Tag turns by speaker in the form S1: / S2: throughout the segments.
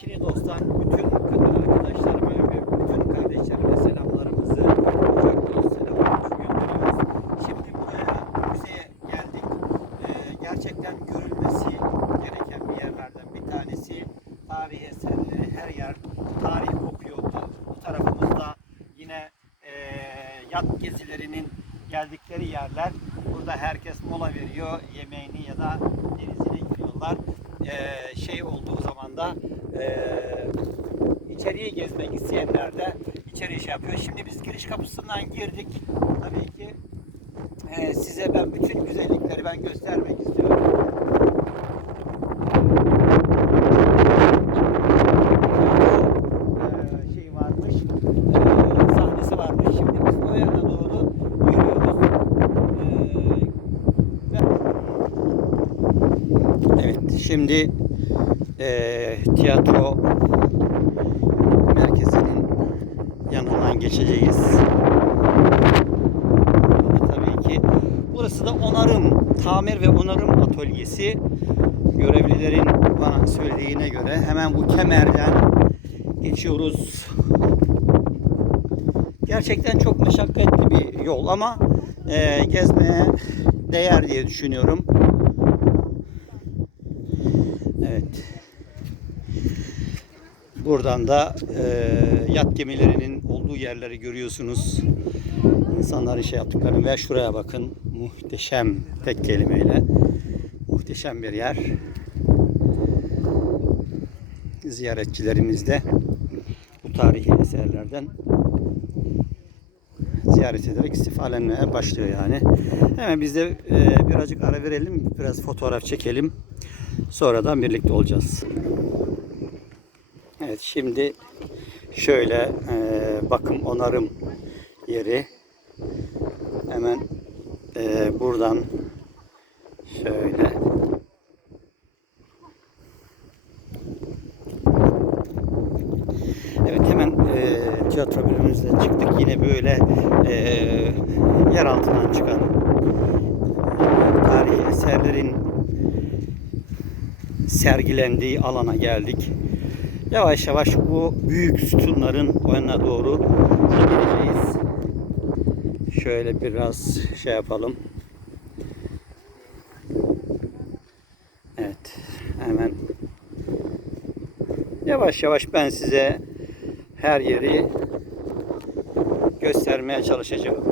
S1: Kini Dost'tan bütün arkadaşlarıma ve bütün kardeşlerime selamlarımızı kucaklarız, selamlarımızı gönderiyoruz. Şimdi buraya müzeye geldik. Ee, gerçekten görülmesi gereken bir yerlerden bir tanesi. Tarihi eserleri her yer tarih kokuyordu. Bu tarafımızda yine e, yat gezilerinin geldikleri yerler. Burada herkes mola veriyor. Yemeğini ya da denizine gidiyorlar. Ee, şey olduğu zaman da e, içeriye gezmek isteyenler de içeriye şey yapıyor. Şimdi biz giriş kapısından girdik. Tabii ki e, size ben bütün güzellikleri ben göstermek istiyorum. Şimdi e, tiyatro merkezinin yanından geçeceğiz. Burada tabii ki burası da onarım, tamir ve onarım atölyesi. Görevlilerin bana söylediğine göre hemen bu kemerden geçiyoruz. Gerçekten çok meşakkatli bir yol ama e, gezmeye değer diye düşünüyorum. Evet. Buradan da e, yat gemilerinin olduğu yerleri görüyorsunuz. İnsanların şey yaptıklarını ve şuraya bakın. Muhteşem tek kelimeyle. Muhteşem bir yer. Ziyaretçilerimiz de bu tarihi eserlerden ziyaret ederek istifalenmeye başlıyor yani. Hemen biz de e, birazcık ara verelim, biraz fotoğraf çekelim. Sonradan birlikte olacağız. Şimdi şöyle e, bakım onarım yeri. Hemen e, buradan şöyle Evet hemen e, tiyatro bölümümüzden çıktık. Yine böyle e, yer altından çıkan tarihi eserlerin sergilendiği alana geldik. Yavaş yavaş bu büyük sütunların önüne doğru gideceğiz. Şöyle biraz şey yapalım. Evet. Hemen yavaş yavaş ben size her yeri göstermeye çalışacağım.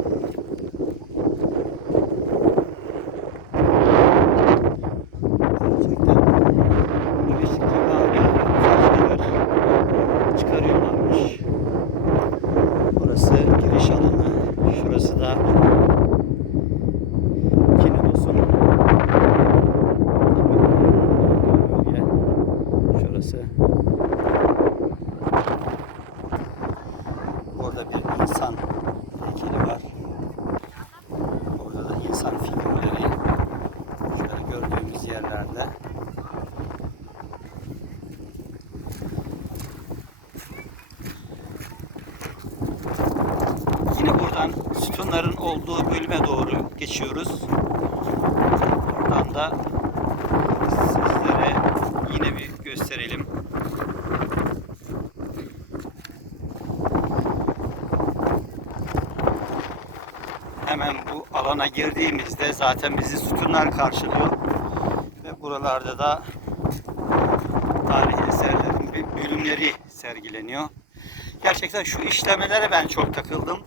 S1: İnsan figürleri. Şöyle gördüğümüz yerlerde. Yine buradan sütunların olduğu bölüme doğru geçiyoruz. Buradan da sizlere yine bir gösterelim. Hemen bu alana girdiğimizde zaten bizi sütunlar karşılıyor. Ve buralarda da tarihi eserlerin bölümleri sergileniyor. Gerçekten şu işlemelere ben çok takıldım.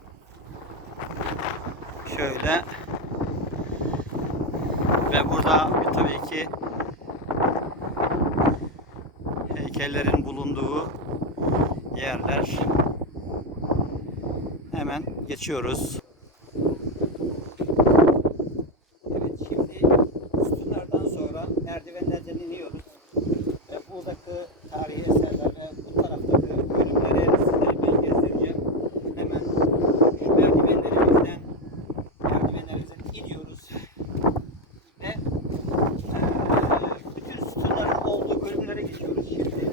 S1: Şöyle. Ve burada tabii ki heykellerin bulunduğu yerler. Hemen geçiyoruz. Evet şimdi sütunlardan sonra merdivenlerden iniyoruz. Ve buradaki tarihi eserler ve bu taraftaki bölümleri size ben gezdireceğim. Hemen şu merdivenlerimizden merdivenlerimizden iniyoruz. Ve eee, bütün sütunların olduğu bölümlere geçiyoruz şimdi.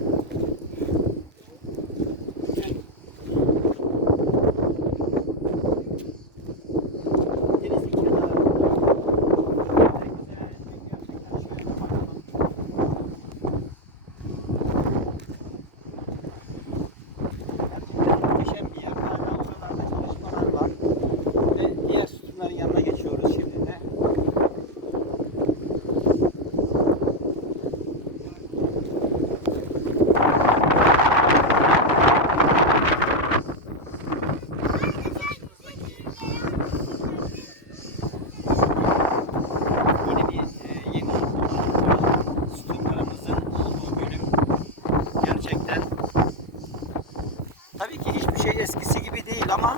S1: şey değil ama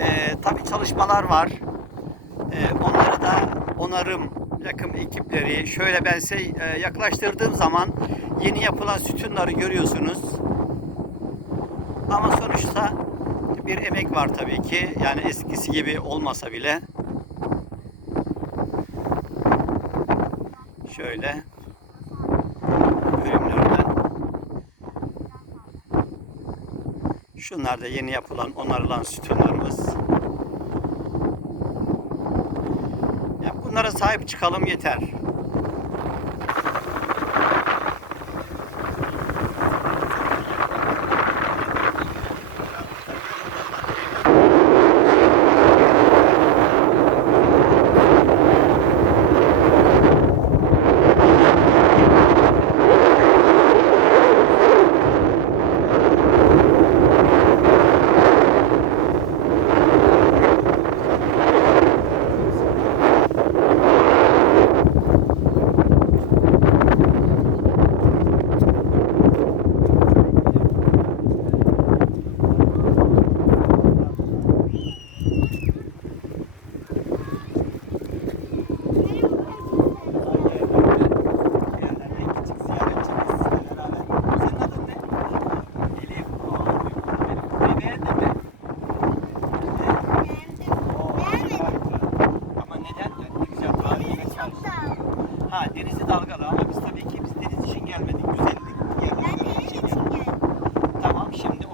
S1: e, tabii çalışmalar var. E, onları da onarım yakım ekipleri şöyle ben size e, yaklaştırdığım zaman yeni yapılan sütunları görüyorsunuz. Ama sonuçta bir emek var tabii ki. Yani eskisi gibi olmasa bile. Şöyle Şunlar da yeni yapılan, onarılan sütunlarımız. Ya bunlara sahip çıkalım yeter. Şimdi